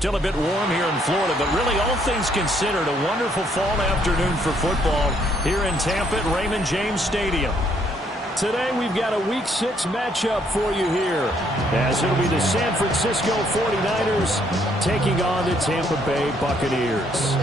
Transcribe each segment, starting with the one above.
Still a bit warm here in Florida, but really all things considered, a wonderful fall afternoon for football here in Tampa at Raymond James Stadium. Today we've got a Week 6 matchup for you here, as it'll be the San Francisco 49ers taking on the Tampa Bay Buccaneers.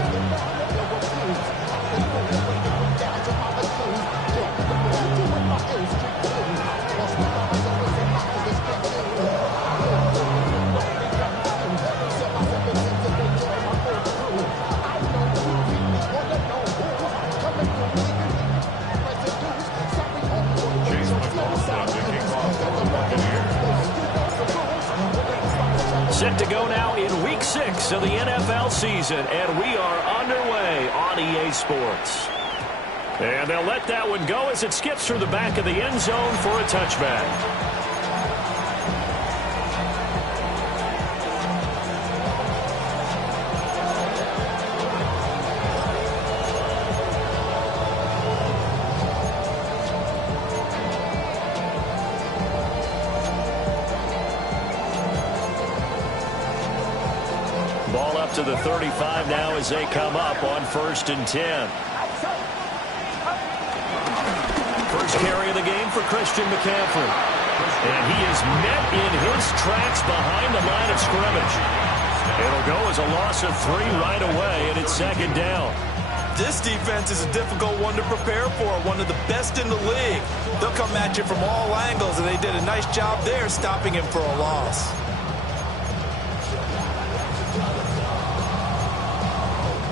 Set to go now in Week 6 of the NFL season, and we are underway on EA Sports. And they'll let that one go as it skips through the back of the end zone for a touchback. Ball up to the 35 now as they come up on 1st and 10. First carry of the game for Christian McCaffrey. And he is met in his tracks behind the line of scrimmage. It'll go as a loss of 3 right away, and it's 2nd down. This defense is a difficult one to prepare for, one of the best in the league. They'll come at you from all angles, and they did a nice job there stopping him for a loss.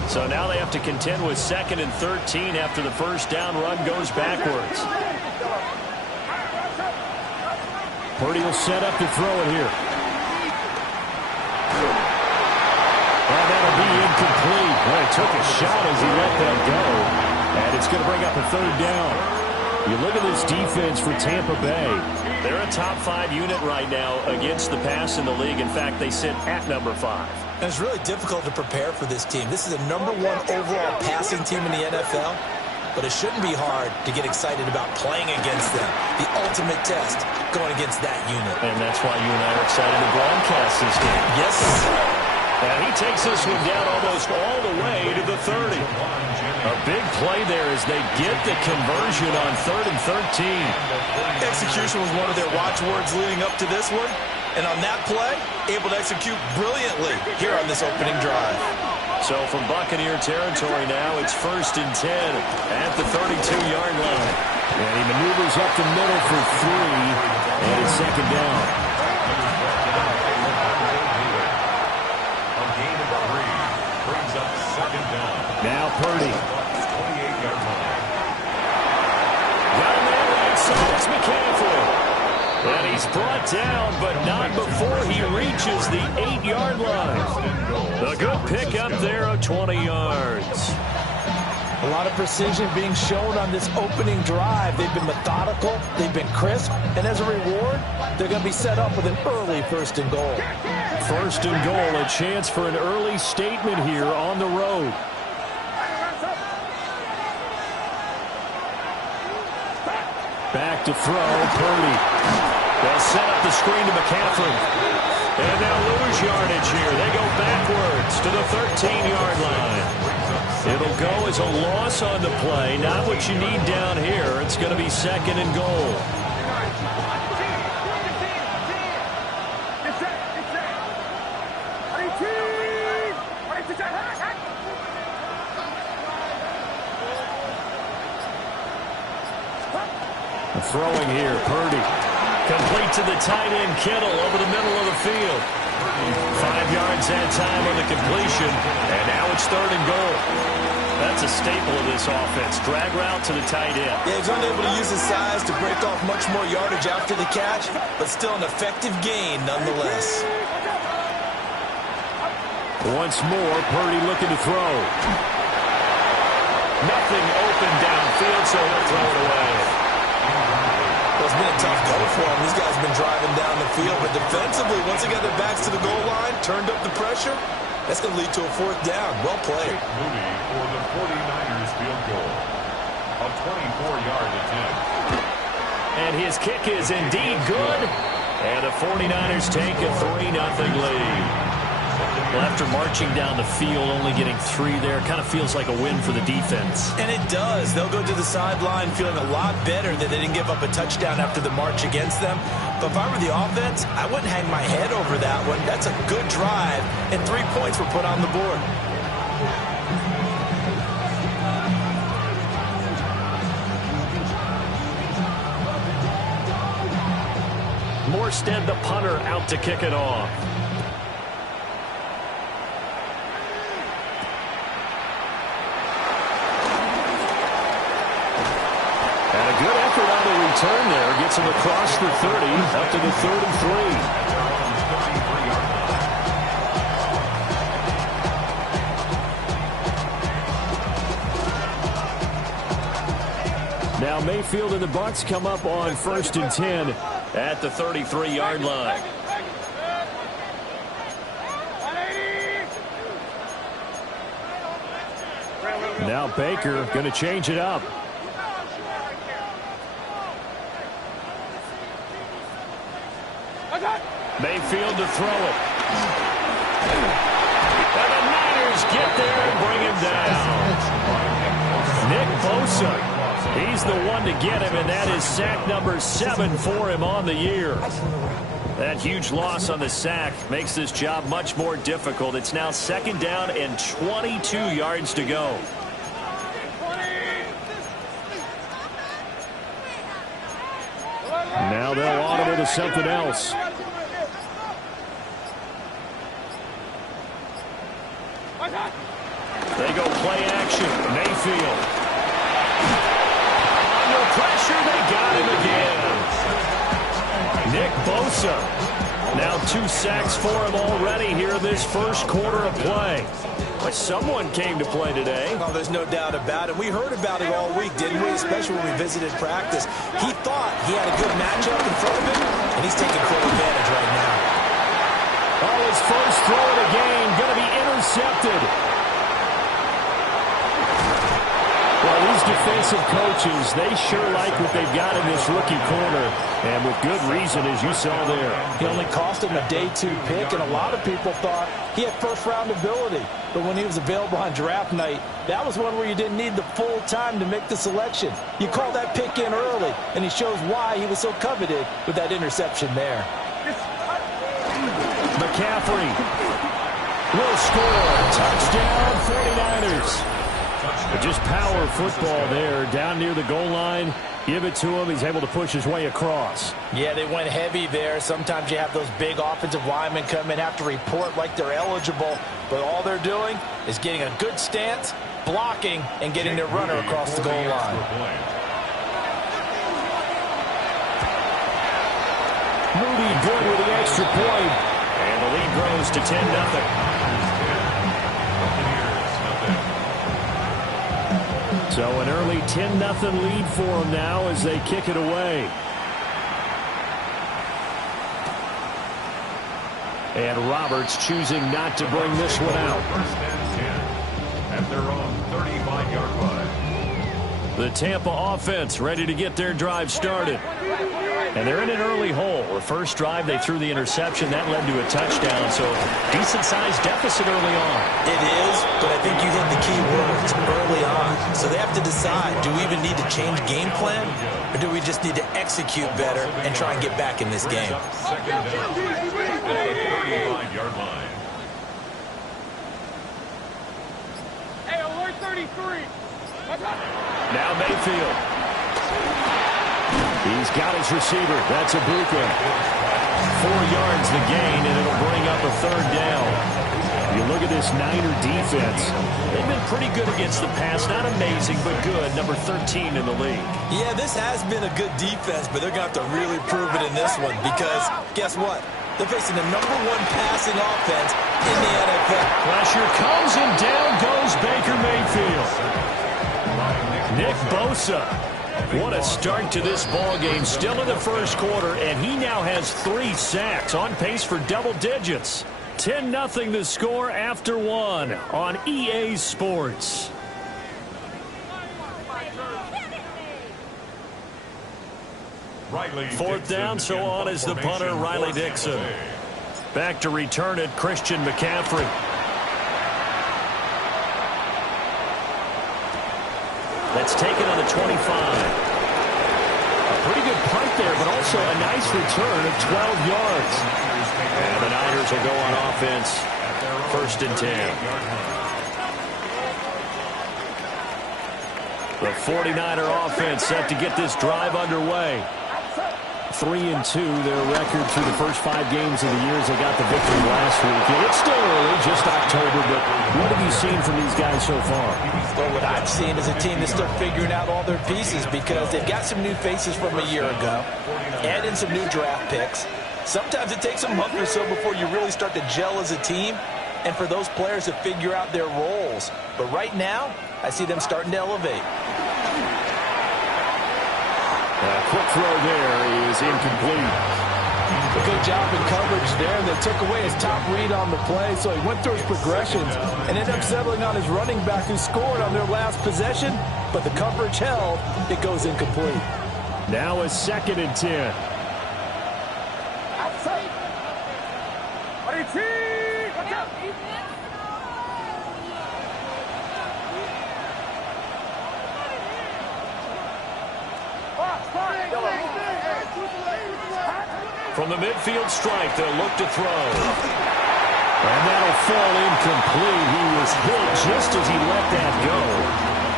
So now they have to contend with 2nd and 13 after the first down run goes backwards. Purdy will set up to throw it here. And that'll be incomplete. Boy, he took a shot as he let that go. And it's going to bring up a 3rd down. You look at this defense for Tampa Bay. They're a top 5 unit right now against the pass in the league. In fact, they sit at number 5. And it's really difficult to prepare for this team. This is a number 1 overall passing team in the NFL, but it shouldn't be hard to get excited about playing against them. The ultimate test going against that unit. And that's why you and I are excited to broadcast this game. Yes. And he takes this one down almost all the way to the 30. A big play there as they get the conversion on 3rd and 13. Execution was one of their watchwords leading up to this one. And on that play, able to execute brilliantly here on this opening drive. So from Buccaneer territory now, it's 1st and 10 at the 32-yard line. And he maneuvers up the middle for 3, and it's 2nd down. A gain of 3 brings up 2nd down. Now Purdy. 28-yard line. Got him there right side. It's McCaffrey. And he's brought down, but not before he reaches the 8-yard line. A good pickup there of 20 yards. A lot of precision being shown on this opening drive. They've been methodical, they've been crisp, and as a reward, they're going to be set up with an early 1st and goal. 1st and goal, a chance for an early statement here on the road. Back to throw, Purdy. They'll set up the screen to McCaffrey. And they'll lose yardage here. They go backwards to the 13-yard line. It'll go as a loss on the play. Not what you need down here. It's going to be 2nd and goal. Throwing here, Purdy. Complete to the tight end, Kittle, over the middle of the field. 5 yards that time on the completion, and now it's 3rd and goal. That's a staple of this offense. Drag route to the tight end. Yeah, he's unable to use his size to break off much more yardage after the catch, but still an effective gain nonetheless. Once more, Purdy looking to throw. Nothing open downfield, so he'll throw it away. Well, it's been a tough go for him. These guys have been driving down the field, but defensively, once they got their backs to the goal line, turned up the pressure, that's going to lead to a 4th down. Well played. Moody for the 49ers field goal. A 24-yard attempt. And his kick is indeed good. And the 49ers take a 3-0 lead. Well, after marching down the field, only getting 3 there, kind of feels like a win for the defense. And it does. They'll go to the sideline feeling a lot better that they didn't give up a touchdown after the march against them. But if I were the offense, I wouldn't hang my head over that one. That's a good drive, and 3 points were put on the board. Morstead, the punter, out to kick it off. And a good effort on the return there. Gets him across the 30, up to the 33. Now Mayfield and the Bucs come up on 1st and 10 at the 33-yard line. Now Baker going to change it up. Mayfield to throw it. And the Niners get there and bring him down. Nick Bosa. He's the one to get him, and that is sack number 7 for him on the year. That huge loss on the sack makes this job much more difficult. It's now 2nd down and 22 yards to go. Now they'll audible to something else. They go play action. Mayfield. Under pressure, they got him again. Nick Bosa. Now 2 sacks for him already here in this first quarter of play. But someone came to play today. Oh, there's no doubt about it. We heard about it all week, didn't we? Especially when we visited practice. He thought he had a good matchup in front of him, and he's taking full advantage right now. Oh, his first throw of the game going to be intercepted. Well, these defensive coaches, they sure like what they've got in this rookie corner, and with good reason, as you saw there. He only cost him a day 2 pick, and a lot of people thought he had first-round ability. But when he was available on draft night, that was one where you didn't need the full time to make the selection. You called that pick in early, and he shows why he was so coveted with that interception there. McCaffrey will score. Touchdown, 49ers. Just power football there, down near the goal line. Give it to him. He's able to push his way across. Yeah, they went heavy there. Sometimes you have those big offensive linemen come in, have to report like they're eligible. But all they're doing is getting a good stance, blocking, and getting their runner across the goal line. Moody good with the extra point. And the lead grows to 10-0. So an early 10-0 lead for them now as they kick it away. And Roberts choosing not to bring this one out. 1st and 10 at their own 35-yard line. The Tampa offense ready to get their drive started. And they're in an early hole. The first drive, they threw the interception. That led to a touchdown, so decent-sized deficit early on. It is, but I think you hit the key words early on. So they have to decide, do we even need to change game plan, or do we just need to execute better and try and get back in this game? 2nd down at the 35-yard line. Hey, alert 33. Now Mayfield. He's got his receiver. That's a Ibuka. 4 yards the gain, and it'll bring up a 3rd down. You look at this Niner defense. They've been pretty good against the pass. Not amazing, but good. Number 13 in the league. Yeah, this has been a good defense, but they're going to have to really prove it in this one because guess what? They're facing the #1 passing offense in the NFL. Pressure comes, and down goes Baker Mayfield. Nick Bosa. What a start to this ball game. Still in the first quarter, and he now has 3 sacks, on pace for double digits. 10-0 the score after 1 on EA Sports. Riley 4th down, so on is the punter, Riley Dixon. Back to return it, Christian McCaffrey. That's taken on the 25. A pretty good punt there, but also a nice return of 12 yards. And the Niners will go on offense, 1st and 10. The 49er offense set to get this drive underway. 3-2, their record through the first 5 games of the year as they got the victory last week. And it's still early, just October, but what have you seen from these guys so far? Well, what I've seen is a team that's still figuring out all their pieces because they've got some new faces from a year ago, add in some new draft picks. Sometimes it takes a month or so before you really start to gel as a team and for those players to figure out their roles. But right now, I see them starting to elevate. A quick throw there is incomplete. A good job in coverage there. They took away his top read on the play, so he went through his progressions and ended up settling on his running back who scored on their last possession, but the coverage held. It goes incomplete. Now a 2nd and 10. Outside. Watch out. From the midfield strike, they'll look to throw. And that'll fall incomplete. He was hit just as he let that go.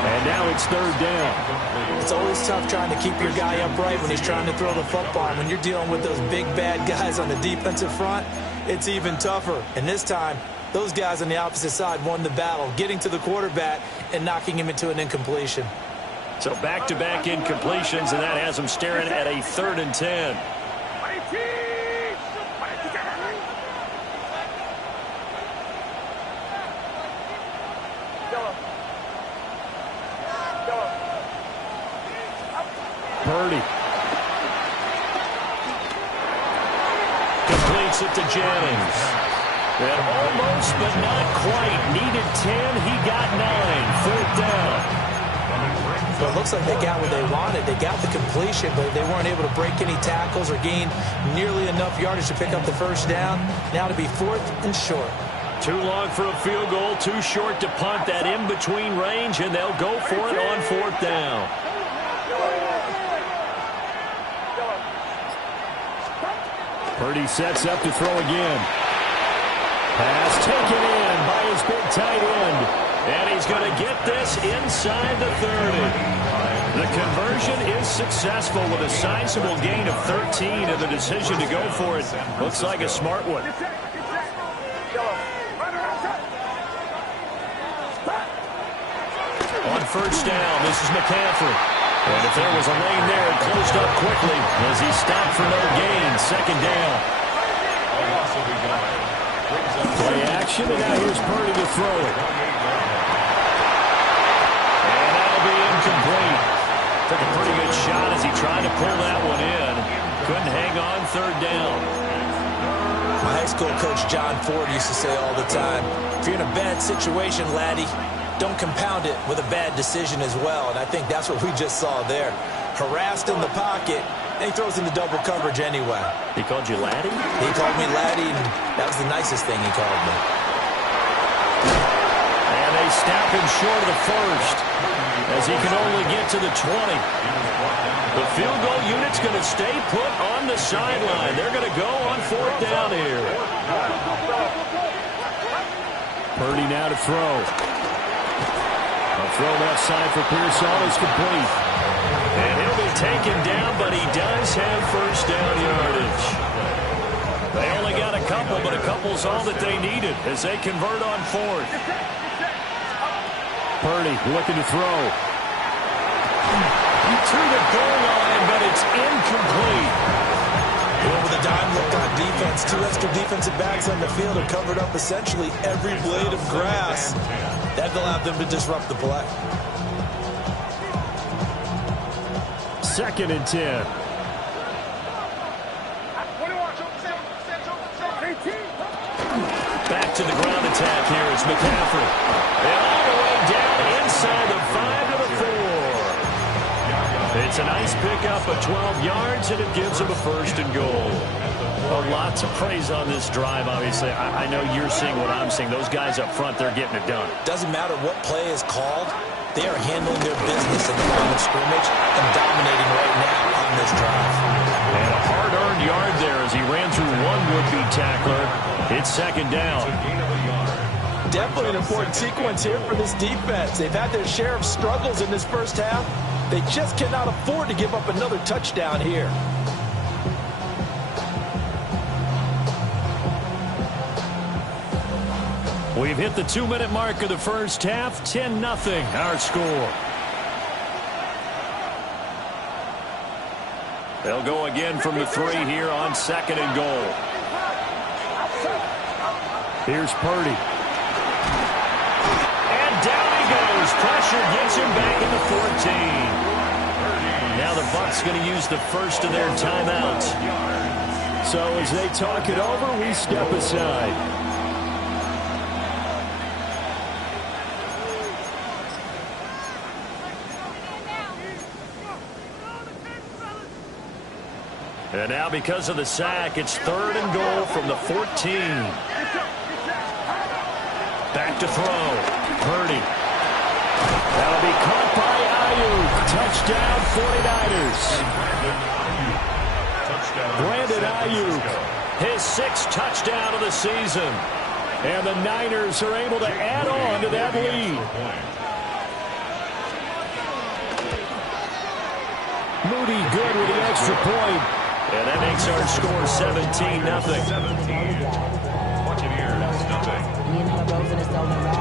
And now it's 3rd down. It's always tough trying to keep your guy upright when he's trying to throw the football. When you're dealing with those big, bad guys on the defensive front, it's even tougher. And this time, those guys on the opposite side won the battle, getting to the quarterback and knocking him into an incompletion. So back-to-back incompletions, and that has him staring at a 3rd and 10. Purdy. Completes it to Jennings. And almost, but not quite. Needed 10. He got 9. 4th down. Well, it looks like they got what they wanted. They got the completion, but they weren't able to break any tackles or gain nearly enough yardage to pick up the 1st down. Now to be 4th and short. Too long for a field goal, too short to punt. That in-between range, and they'll go for it on 4th down. Purdy sets up to throw again. Pass taken in by his big tight end. And he's going to get this inside the 30. The conversion is successful with a sizable gain of 13, and the decision to go for it looks like a smart one. On 1st down, this is McCaffrey. And if there was a lane there, it closed up quickly as he stopped for no gain. 2nd down. Play action, and now here's Purdy to throw it. And that'll be incomplete. Took a pretty good shot as he tried to pull that one in. Couldn't hang on 3rd down. My high school coach John Ford used to say all the time, if you're in a bad situation, laddie, don't compound it with a bad decision as well. And I think that's what we just saw there. Harassed in the pocket, and he throws into double coverage anyway. He called you laddie? He called me laddie, and that was the nicest thing he called me. And they stop him short of the 1st as he can only get to the 20. The field goal unit's going to stay put on the sideline. They're going to go on 4th down here. Purdy now to throw. A throw left side for Pearsall is complete. And he'll be taken down, but he does have 1st down yardage. They only got a couple, but a couple's all that they needed as they convert on 4th. Purdy looking to throw. To the goal line, but it's incomplete. Well, with a dime look on defense, 2 extra defensive backs on the field have covered up essentially every blade of grass. That allowed them to disrupt the play. 2nd and 10. Back to the ground attack here. It's McCaffrey. And all the way down inside the 5 to the 4. It's a nice pickup of 12 yards, and it gives him a 1st and goal. Lots of praise on this drive, obviously. I know you're seeing what I'm seeing. Those guys up front, they're getting it done. Doesn't matter what play is called. They are handling their business in the line of scrimmage and dominating right now on this drive. And a hard-earned yard there as he ran through one would-be tackler. It's 2nd down. Definitely an important sequence here for this defense. They've had their share of struggles in this first half. They just cannot afford to give up another touchdown here. We've hit the 2-minute mark of the first half. 10-0 our score. They'll go again from the 3 here on 2nd and goal. Here's Purdy. And down he goes. Pressure gets him back in the 14. Now the Bucs going to use the first of their timeouts. So as they talk it over, we step aside. And now because of the sack, it's 3rd and goal from the 14. Back to throw. Purdy. That'll be caught by Ayuk. Touchdown 49ers. Brandon Ayuk, his 6th touchdown of the season. And the Niners are able to add on to that lead. Moody good with the extra point. And that makes our score 17-0.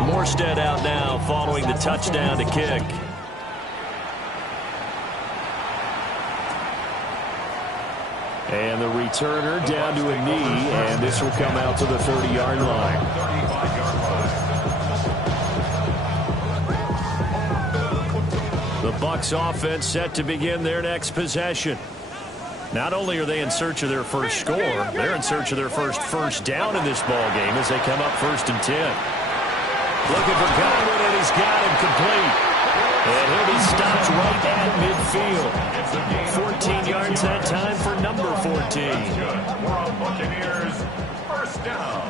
Morstead out now following the touchdown to kick. And the returner down to a knee, and this will come out to the 30-yard line. The Bucs offense set to begin their next possession. Not only are they in search of their first score, they're in search of their first down in this ball game as they come up 1st and 10. Looking for Godwin, and he's got him complete. And he'll be stopped right at midfield. 14 yards that time for number 14. Buccaneers, 1st down.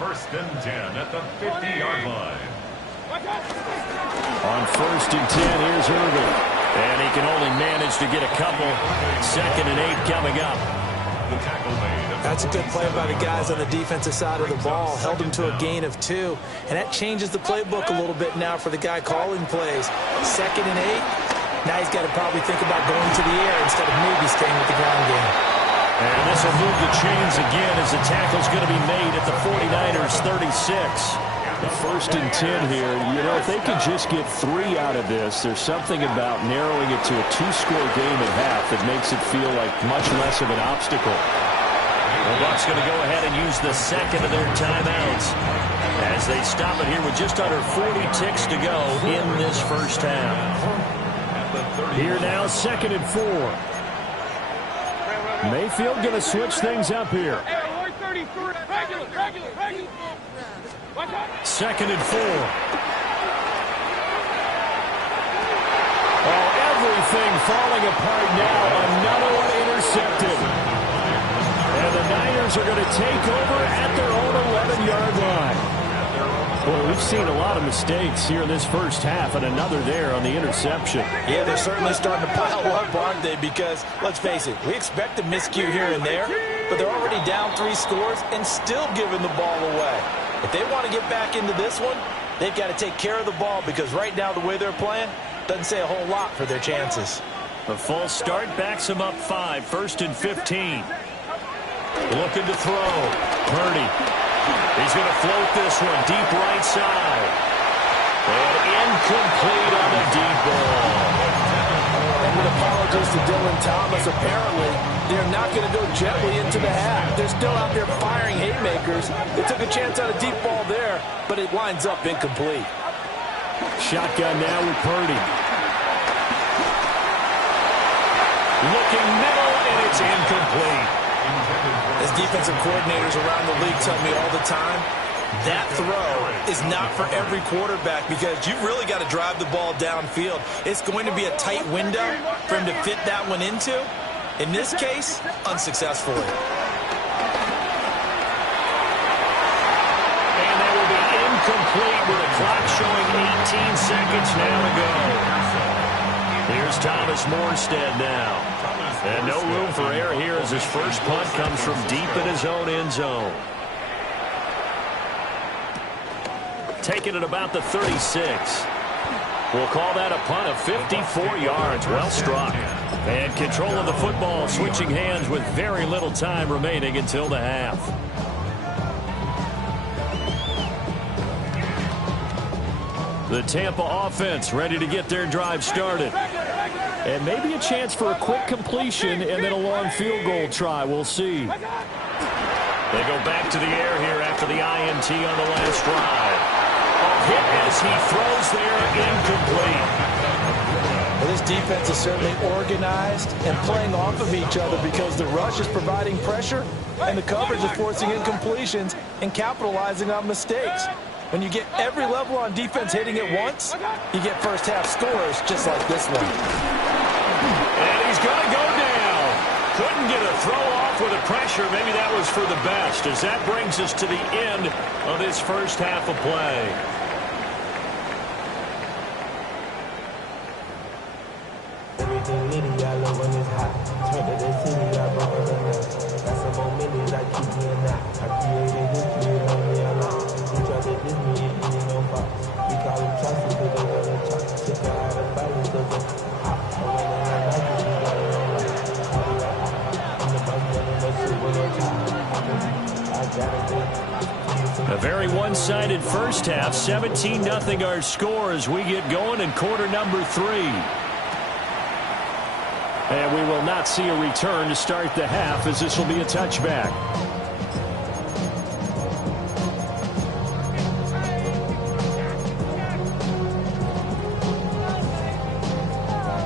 1st and 10 at the 50-yard line. On 1st and 10, here's Irvin. And he can only manage to get a couple. 2nd and 8 coming up. That's a good play by the guys on the defensive side of the ball. Held him to a gain of 2. And that changes the playbook a little bit now for the guy calling plays. 2nd and 8. Now he's got to probably think about going to the air instead of maybe staying with the ground game. And this will move the chains again as the tackle's going to be made at the 49ers 36. The 1st and 10 here. You know, if they can just get 3 out of this, there's something about narrowing it to a 2-score game at half that makes it feel like much less of an obstacle. The Bucs going to go ahead and use the 2nd of their timeouts as they stop it here with just under 40 ticks to go in this first half. Here now, 2nd and 4. Mayfield going to switch things up here. 2nd and 4. Oh, everything falling apart now. Another one intercepted. And the Niners are going to take over at their own 11-yard line. Well, we've seen a lot of mistakes here in this first half, and another there on the interception. Yeah, they're certainly starting to pile up, aren't they? Because, let's face it, we expect a miscue here and there, but they're already down 3 scores and still giving the ball away. If they want to get back into this one, they've got to take care of the ball because right now the way they're playing doesn't say a whole lot for their chances. The false start backs them up 5, 1st and 15. Looking to throw. Purdy. He's going to float this one deep right side. And incomplete on the deep ball. And with apologies to Dylan Thomas, apparently they're not going to go gently into the half. They're still out there firing haymakers. They took a chance on a deep ball there, but it winds up incomplete. Shotgun now with Purdy. Looking middle, and it's incomplete. As defensive coordinators around the league tell me all the time, That throw is not for every quarterback because you've really got to drive the ball downfield. It's going to be a tight window for him to fit that one into. In this case, unsuccessfully. And that will be incomplete with a clock showing 18 seconds now to go. Here's Thomas Morstead now. And no room for error here as his first punt comes from deep in his own end zone. Taking it about the 36. We'll call that a punt of 54 yards. Well struck. And control of the football switching hands with very little time remaining until the half. The Tampa offense ready to get their drive started. And maybe a chance for a quick completion and then a long field goal try. We'll see. They go back to the air here after the INT on the last drive. Hit as he throws there, incomplete. Well, this defense is certainly organized and playing off of each other because the rush is providing pressure and the coverage is forcing incompletions and capitalizing on mistakes. When you get every level on defense hitting at once, you get first half scores just like this one. And he's going to go down. Couldn't get a throw off with the pressure. Maybe that was for the best as that brings us to the end of this first half of play. A very one-sided first half, 17-0 our score as we get going in quarter number 3. And we will not see a return to start the half as this will be a touchback.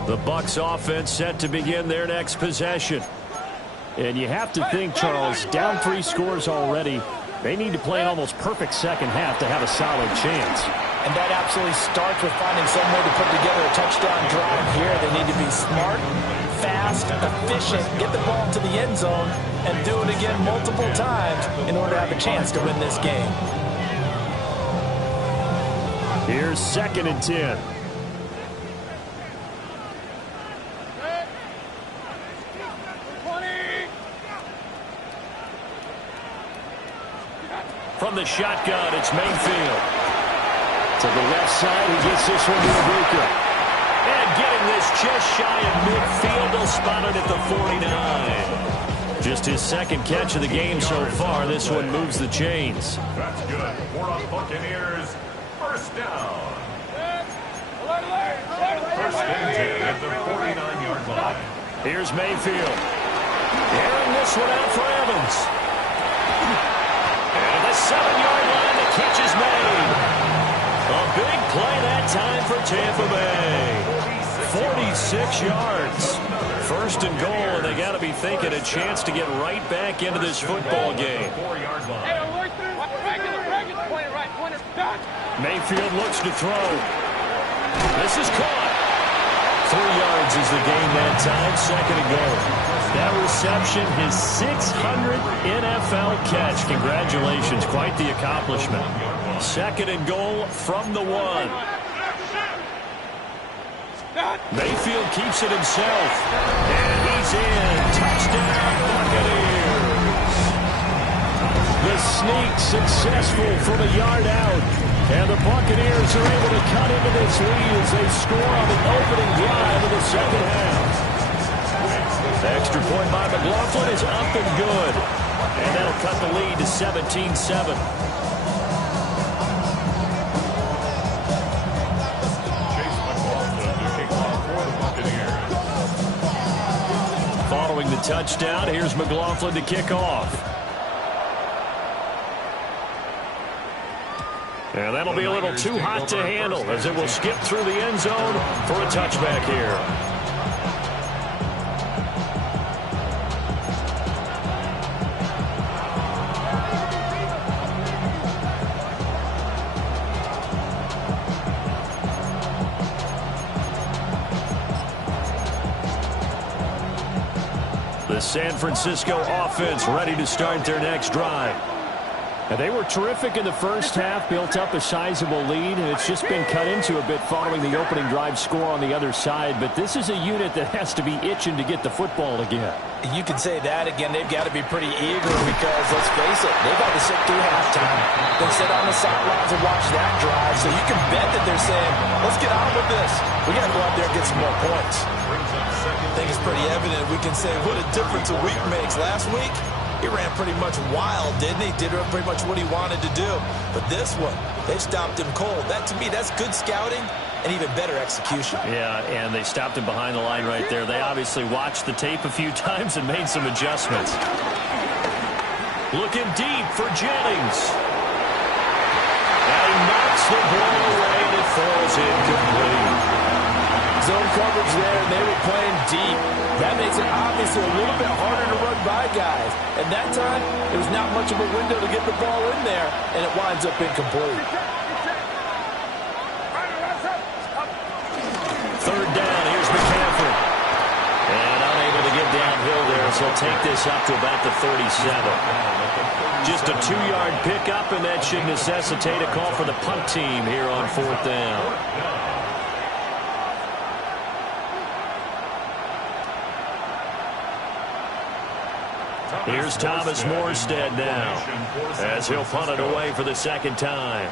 The Bucs offense set to begin their next possession. And you have to think, Charles, down 3 scores already. They need to play an almost perfect second half to have a solid chance. And that absolutely starts with finding some way to put together a touchdown drive here. They need to be smart, fast, efficient, get the ball to the end zone, and do it again multiple times in order to have a chance to win this game. Here's 2nd and 10. From the shotgun, it's Mayfield. To the left side, he gets this one to Ibuka. And getting this just shy of midfield, they'll spot it at the 49. Just his 2nd catch of the game so far. This one moves the chains. That's good. For the Buccaneers, first down. First and 10 at the 49-yard line. Here's Mayfield. Airing this one out for Evans. And at the 7-yard line, the catch is made. A big play that time for Tampa Bay. 46 yards. First and goal, and they got to be thinking a chance to get right back into this football game. Mayfield looks to throw. This is caught. 3 yards is the gain that time. 2nd and goal. That reception, his 600th NFL catch. Congratulations. Quite the accomplishment. 2nd and goal from the 1. Mayfield keeps it himself. And he's in. Touchdown, Buccaneers. The sneak successful from a yard out. And the Buccaneers are able to cut into this lead as they score on the opening drive of the second half. The extra point by McLaughlin is up and good. And that'll cut the lead to 17-7. Following the touchdown, here's McLaughlin to kick off. And that'll be a little too hot to handle as it will skip through the end zone for a touchback here. The San Francisco offense ready to start their next drive. And they were terrific in the first half, built up a sizable lead, and it's just been cut into a bit following the opening drive score on the other side. But this is a unit that has to be itching to get the football again. You can say that again. They've got to be pretty eager because, let's face it, they've had to sit through halftime. They sit on the sidelines and watch that drive. So you can bet that they're saying, let's get on with this. We got to go out there and get some more points. I think it's pretty evident. We can say what a difference a week makes. Last week, he ran pretty much wild, didn't he? Did pretty much what he wanted to do. But this one, they stopped him cold. That, to me, that's good scouting and even better execution. Yeah, and they stopped him behind the line right there. They obviously watched the tape a few times and made some adjustments. Looking deep for Jennings. And he knocks the ball away and it falls incomplete. Zone coverage there, and they were playing deep. That makes it obviously a little bit harder to run by guys. And that time, there was not much of a window to get the ball in there, and it winds up incomplete. Third down, here's McCaffrey. And unable to get downhill there, so he'll take this up to about the 37. Just a 2-yard pickup, and that should necessitate a call for the punt team here on fourth down. Here's Thomas Morstead now, as he'll punt it away for the second time.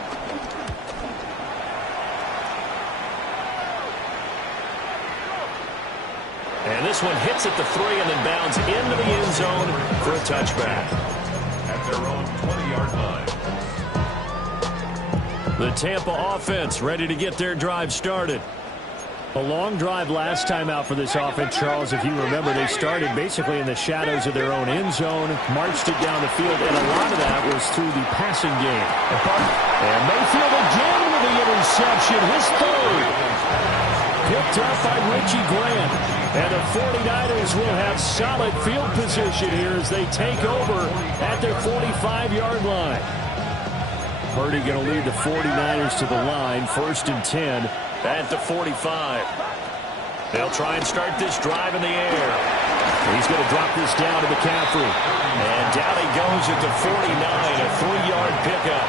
And this one hits at the 3 and then bounds into the end zone for a touchback. At their own 20-yard line. The Tampa offense ready to get their drive started. A long drive last time out for this offense, Charles. If you remember, they started basically in the shadows of their own end zone, marched it down the field, and a lot of that was through the passing game. And Mayfield again with the interception, his third. Picked up by Richie Grant. And the 49ers will have solid field position here as they take over at their 45-yard line. Purdy going to lead the 49ers to the line, 1st and 10. At the 45. They'll try and start this drive in the air. He's going to drop this down to McCaffrey. And down he goes at the 49, a 3-yard pickup.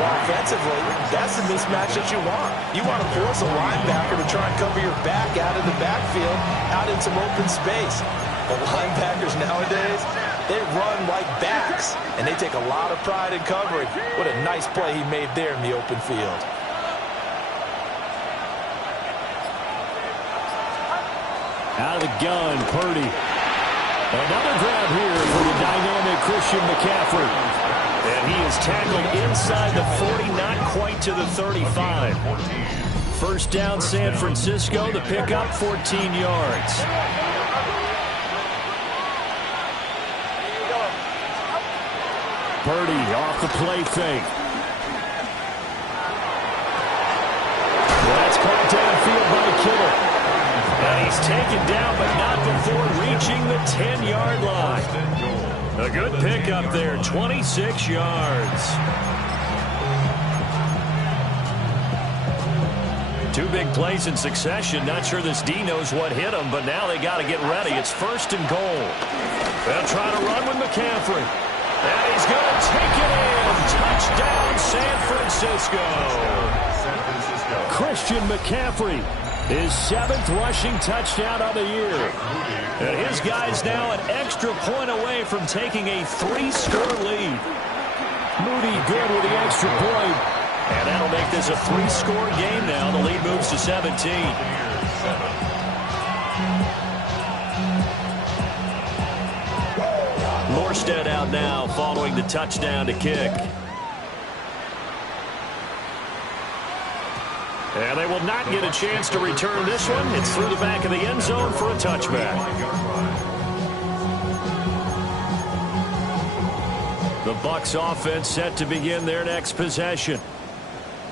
Well, offensively, that's the mismatch that you want. You want to force a linebacker to try and cover your back out in the backfield, out in some open space. But linebackers nowadays, they run like backs, and they take a lot of pride in covering. What a nice play he made there in the open field. Out of the gun, Purdy. Another grab here for the dynamic Christian McCaffrey. And he is tackled inside the 40, not quite to the 35. First down, San Francisco. The pickup, 14 yards. Purdy off the play fake. That's caught downfield by Kittle. And he's taken down, but not before reaching the 10-yard line. A good pickup there, 26 yards. Two big plays in succession. Not sure this D knows what hit him, but now they got to get ready. It's 1st and goal. They'll try to run with McCaffrey. And he's going to take it in. Touchdown, San Francisco. Christian McCaffrey, his 7th rushing touchdown of the year. And his guy's now an extra point away from taking a 3-score lead. Moody good with the extra point. And that'll make this a 3-score game now. The lead moves to 17. Morstead out now following the touchdown to kick. And they will not get a chance to return this one. It's through the back of the end zone for a touchback. The Bucs offense set to begin their next possession.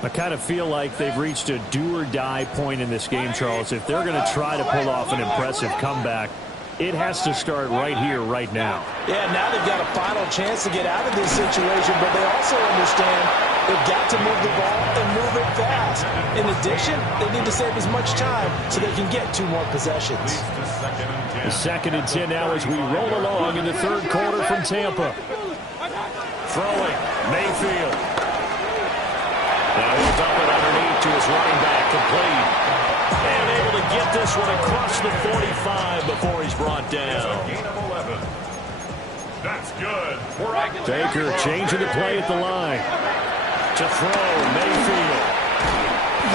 I kind of feel like they've reached a do-or-die point in this game, Charles. If they're going to try to pull off an impressive comeback, it has to start right here, right now. Yeah, now they've got a final chance to get out of this situation, but they also understand they've got to move the ball and move it fast. In addition, they need to save as much time so they can get 2 more possessions. 2nd and 10 now as we roll along in the third quarter from Tampa. Throwing, Mayfield. Now he'll dump it underneath to his running back, complete. And able to get this one across the 45 before he's brought down. Gain of 11. That's good. Baker changing the play at the line. To throw, Mayfield.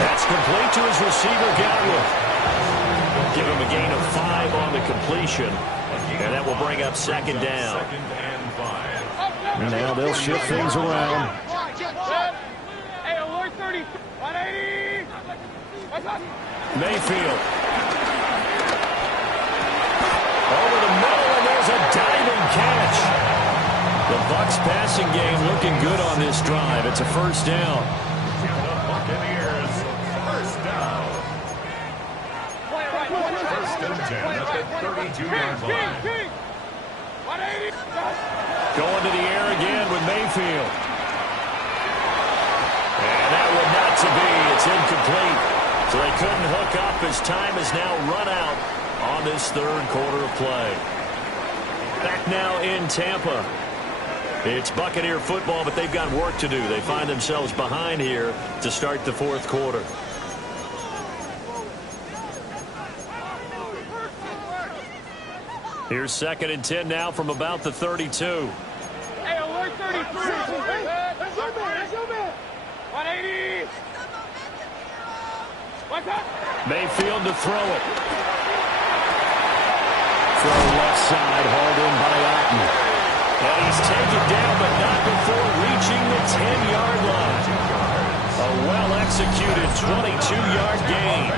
That's complete to his receiver, Godwin. Give him a gain of 5 on the completion. And that will bring up 2nd down. Now they'll shift things around. Hey, alert 30. 180. Mayfield. Over the middle, and there's a diving catch. The Bucs passing game looking good on this drive. It's a 1st down. The Buccaneers, 1st down. 1st and 10 at the 32-yard line. 180. Going to the air again with Mayfield. And that would not to be. It's incomplete. So they couldn't hook up as time has now run out on this third quarter of play. Back now in Tampa. It's Buccaneer football, but they've got work to do. They find themselves behind here to start the fourth quarter. Here's 2nd and 10 now from about the 32. Hey, alert 33. That's your man. 180. What's up? Mayfield to throw it. Throw left side, hauled in by Otten. And he's taken down, but not before reaching the 10-yard line. A well-executed 22-yard gain.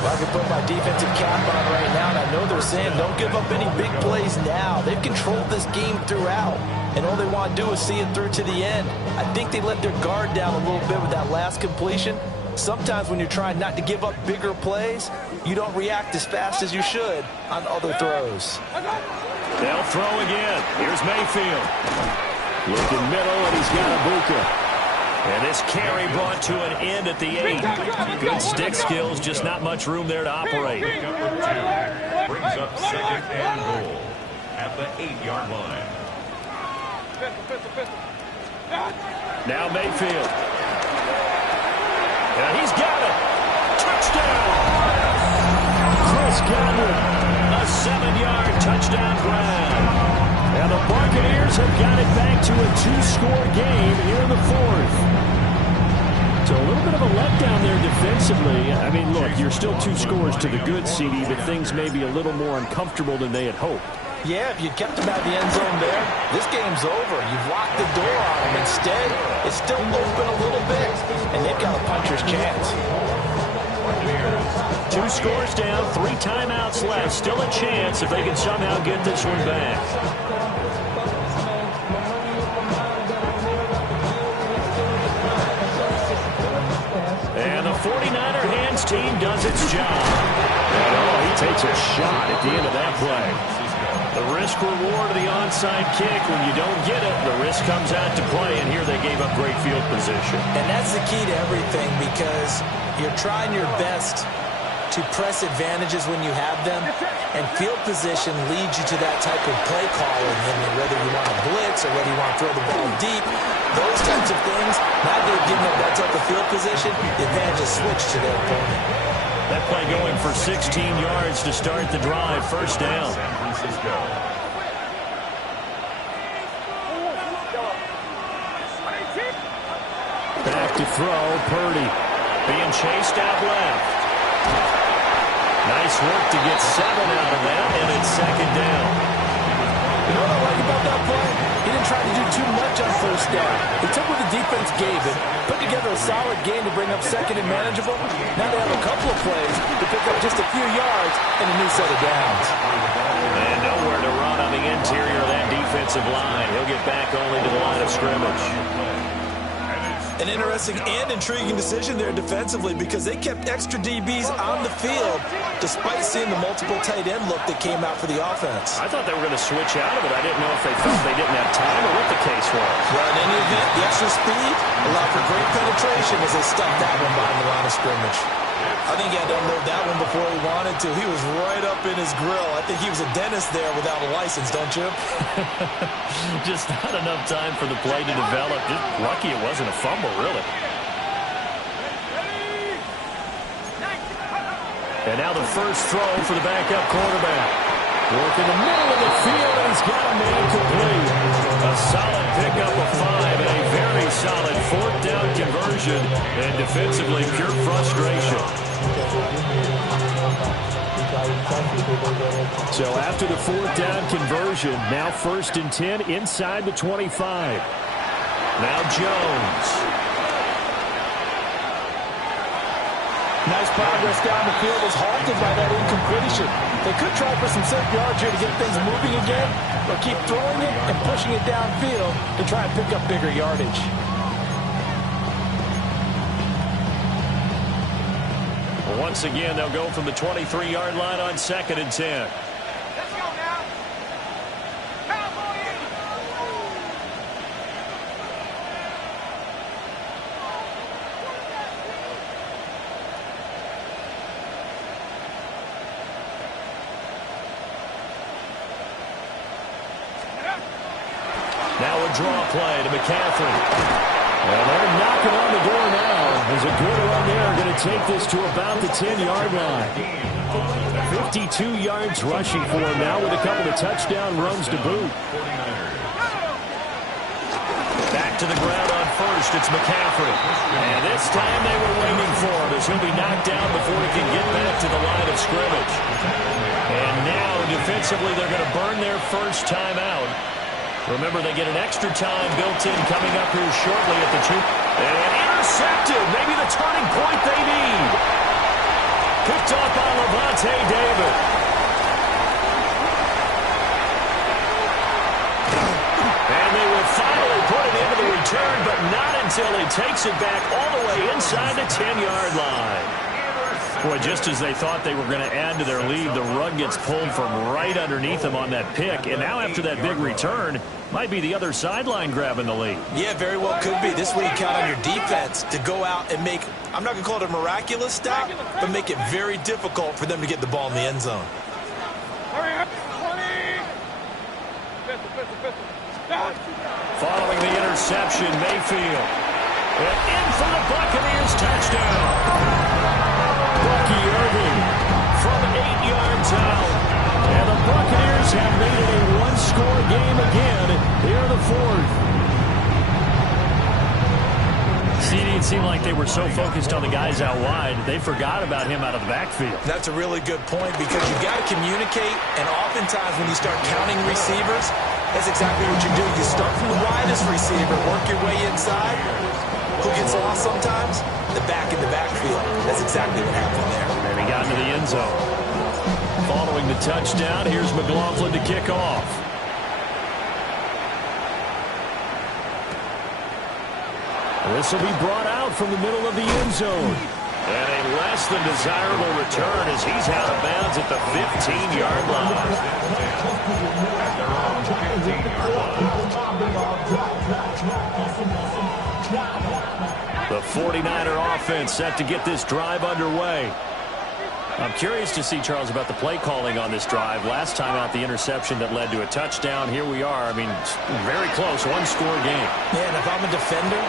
I can put my defensive cap on right now, and I know they're saying don't give up any big plays now. They've controlled this game throughout, and all they want to do is see it through to the end. I think they let their guard down a little bit with that last completion. Sometimes when you're trying not to give up bigger plays, you don't react as fast as you should on other throws. They'll throw again. Here's Mayfield. Looking middle, and he's got Ibuka. And this carry brought to an end at the 8. Good stick skills, just not much room there to operate. Pick up for 2. Brings up 2nd and goal at the 8-yard line. Now Mayfield. And he's got it. Touchdown. Chris Godwin. A 7-yard touchdown grab. And the Buccaneers have got it back to a 2-score game here in the fourth. So a little bit of a letdown there defensively. I mean, look, you're still 2 scores to the good, CD, but things may be a little more uncomfortable than they had hoped. Yeah, if you kept them out of the end zone there, this game's over. You've locked the door on them. Instead, it's still open a little bit, and they've got a puncher's chance. 2 scores down, 3 timeouts left. Still a chance if they can somehow get this one back. And the 49er hands team does its job. And he takes a shot at the end of that play. The risk-reward of the onside kick, when you don't get it, the risk comes out to play, and here they gave up great field position. And that's the key to everything, because you're trying your best to press advantages when you have them, and field position leads you to that type of play calling. I mean, whether you want to blitz or whether you want to throw the ball deep, those types of things, now they're giving up that type of field position, the advantage is switched to their opponent. That play going for 16 yards to start the drive, 1st down. San Francisco. Back to throw, Purdy. Being chased out left. Nice work to get 7 out of that, and it's 2nd down. You know what I like about that play? He didn't try to do too much on 1st down. He took what the defense gave him, put together a solid game to bring up 2nd and manageable. Now they have a couple of plays to pick up just a few yards and a new set of downs. And nowhere to run on the interior of that defensive line. He'll get back only to the line of scrimmage. An interesting and intriguing decision there defensively, because they kept extra DBs on the field despite seeing the multiple tight end look that came out for the offense. I thought they were going to switch out of it. I didn't know if they felt they didn't have time or what the case was. Well, in any event, the extra speed allowed for great penetration as they stuffed that one behind the line of scrimmage. I think he had to unload that one before he wanted to. He was right up in his grill. I think he was a dentist there without a license, don't you? Just not enough time for the play to develop. Just lucky it wasn't a fumble, really. And now the first throw for the backup quarterback. Work in the middle of the field, and he's got a man complete. A solid pickup of 5 and a very solid fourth down conversion. And defensively, pure frustration. So after the fourth down conversion, now 1st and 10 inside the 25. Now Jones. Nice progress down the field is halted by that incompletion. They could try for some safe yards here to get things moving again, or keep throwing it and pushing it downfield to try and pick up bigger yardage. Once again, they'll go from the 23-yard line on 2nd and 10. Let's go now. Cowboys! Now a draw play to McCaffrey. Well, they're knocking on the door now. There's a good run there. Going to take this to about the 10-yard line. 52 yards rushing for him now with a couple of touchdown runs to boot. Back to the ground on 1st. It's McCaffrey. And this time they were waiting for him as he'll be knocked down before he can get back to the line of scrimmage. And now defensively they're going to burn their first timeout. Remember, they get an extra time built in coming up here shortly at the 2. And intercepted. Maybe the turning point they need. Picked off by Levante David. And they will finally put it into the return, but not until he takes it back all the way inside the 10-yard line. Boy, just as they thought they were going to add to their lead, the rug gets pulled from right underneath them on that pick. And now after that big return, might be the other sideline grabbing the lead. Yeah, very well could be. This way you count on your defense to go out and make, I'm not going to call it a miraculous stop, but make it very difficult for them to get the ball in the end zone. Hurry up. 20. Pistol. Following the interception, Mayfield. And in for the Buccaneers touchdown. Bucky Irving from 8 yards out. And the Buccaneers have made it a one-score game again here in the 4th. See, it seemed like they were so focused on the guys out wide, they forgot about him out of the backfield. That's a really good point because you've got to communicate, and oftentimes when you start counting receivers, that's exactly what you do. You start from the widest receiver, work your way inside. Who gets lost sometimes? The back in the backfield. That's exactly what happened there. And he got into the end zone. Following the touchdown, here's McLaughlin to kick off. This will be brought out from the middle of the end zone. And a less than desirable return as he's out of bounds at the 15-yard line. The 49er offense set to get this drive underway. I'm curious to see, Charles, about the play calling on this drive. Last time out, the interception that led to a touchdown. Here we are. I mean, very close, one-score game. Yeah, and if I'm a defender,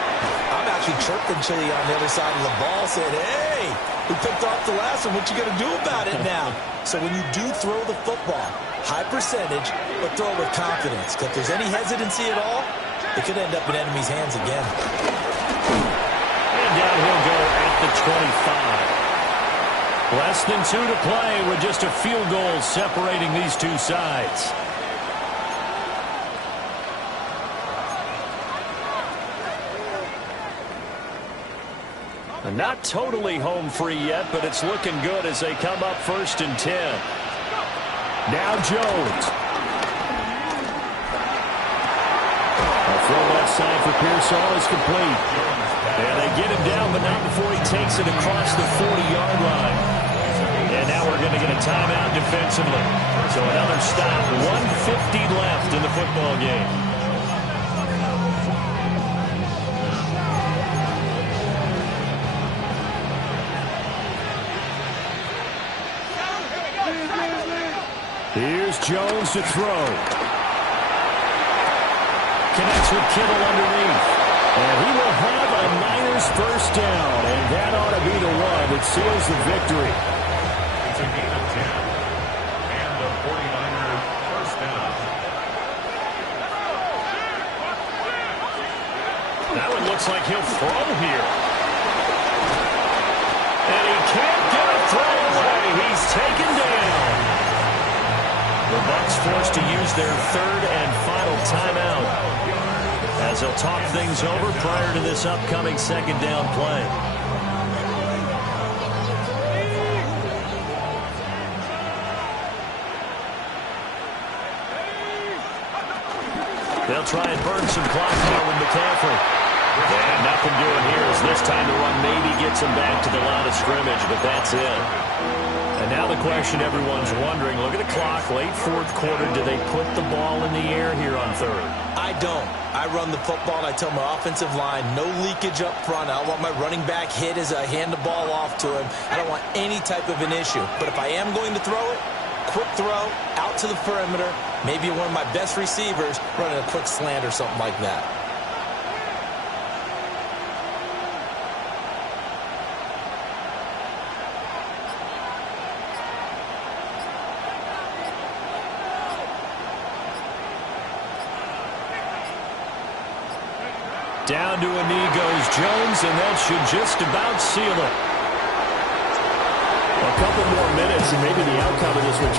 I'm actually chirping to you on the other side of the ball, saying, hey, we picked off the last one. What you going to do about it now? So when you do throw the football, high percentage, but throw it with confidence. Because if there's any hesitancy at all, it could end up in enemy's hands again. And down he'll go at the 25. Less than 2 to play with just a field goal separating these two sides. Not totally home free yet, but it's looking good as they come up 1st and 10. Now Jones. A throw left side for Pearsall is complete. And they get him down, but not before he takes it across the 40-yard line. And now we're going to get a timeout defensively. So another stop. 1:50 left in the football game. Here's Jones to throw. Connects with Kittle underneath. And he will have a Niners first down. And that ought to be the one that seals the victory. It's a gain of 10. And the 49ers first down. That one looks like he'll throw here. And he can't get a throw away. He's taken down. The Bucs forced to use their third and final timeout as they'll talk things over prior to this upcoming second down play. They'll try and burn some clock now with McCaffrey. And nothing doing here as this time the run maybe gets him back to the line of scrimmage, but that's it. And now the question everyone's wondering, look at the clock, late fourth quarter, do they put the ball in the air here on third? I don't. I run the football, and I tell my offensive line, no leakage up front. I don't want my running back hit as I hand the ball off to him. I don't want any type of an issue. But if I am going to throw it, quick throw, out to the perimeter, maybe one of my best receivers running a quick slant or something like that. Down to a knee goes Jones, and that should just about seal it. A couple more minutes, and maybe the outcome of this return.